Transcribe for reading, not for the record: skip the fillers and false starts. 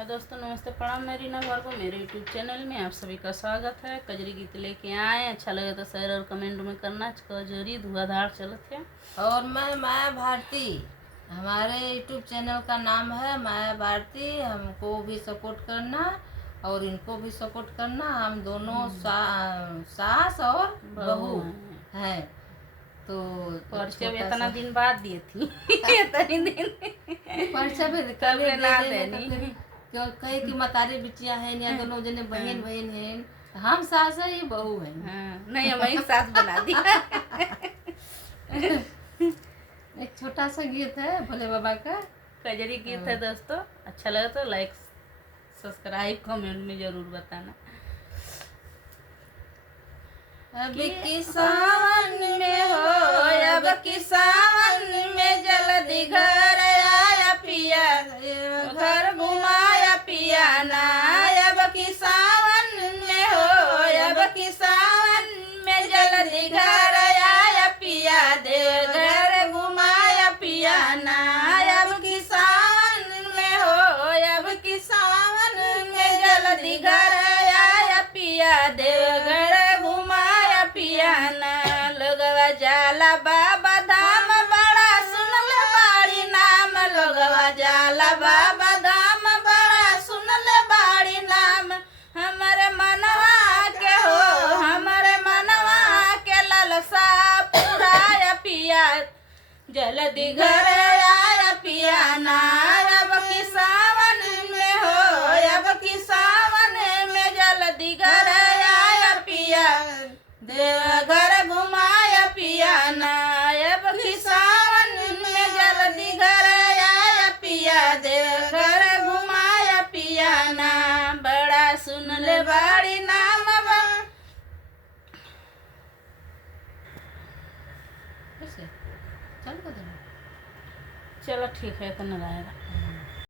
Hello दोस्तों, नमस्ते, प्रणाम। मैं रीना भार्गव, मेरे यूट्यूब चैनल में आप सभी का स्वागत है। कजरी गीत लेके आए। अच्छा लगे तो शेयर और कमेंट में करना। कजरी धुआंधार चलत है। और मैं माया भारती, हमारे यूट्यूब चैनल का नाम है माया भारती। हमको भी सपोर्ट करना और इनको भी सपोर्ट करना। हम दोनों सास और बहू हैं। तो परिचय इतना दिन बाद दिए थी इतनी दिन परिचय भी तब दे ना देने देनी। तो फिर क्यों कई की मतारी बिटिया हैं या दोनों जने बहन बहन हैं। हम सास है, ये बहू है। नहीं, हमारी सास बना दिया। एक छोटा सा गीत है भोले बाबा का। कजरी गीत है दोस्तों। अच्छा लगा तो लाइक सब्सक्राइब कमेंट में जरूर बताना। अब की सावन में हो, अब की सावन में जल्दी घर आया पिया, घर घुमाया पिया ना। अब की सावन में हो, अब की सावन में जल्दी घर आया पिया, देव घर घुमाया पिया ना। अब की सावन में हो, अब की सावन में जल्दी घर आया पिया, देव घर लोगवा जाला बाबा धाम, बड़ा सुनल बाड़ी नाम। लोगवा जाला बाबा धाम, बड़ा सुनल बाड़ी नाम। हमरे मनवा के हो, हमरे मनवा के ललसा पुराया पिया, जल्दी घर आया पिया ना। अब की सावन में हो, अब की सावन में जल्दी घर आया पिया, देव घर घुमाया पिया ना। अब की सावन में जल्दी घर आया पिया, देव घर घुमाया पिया ना। बड़ा सुन ले बाड़ी नाम चलो ठीक है, इतना रहेगा।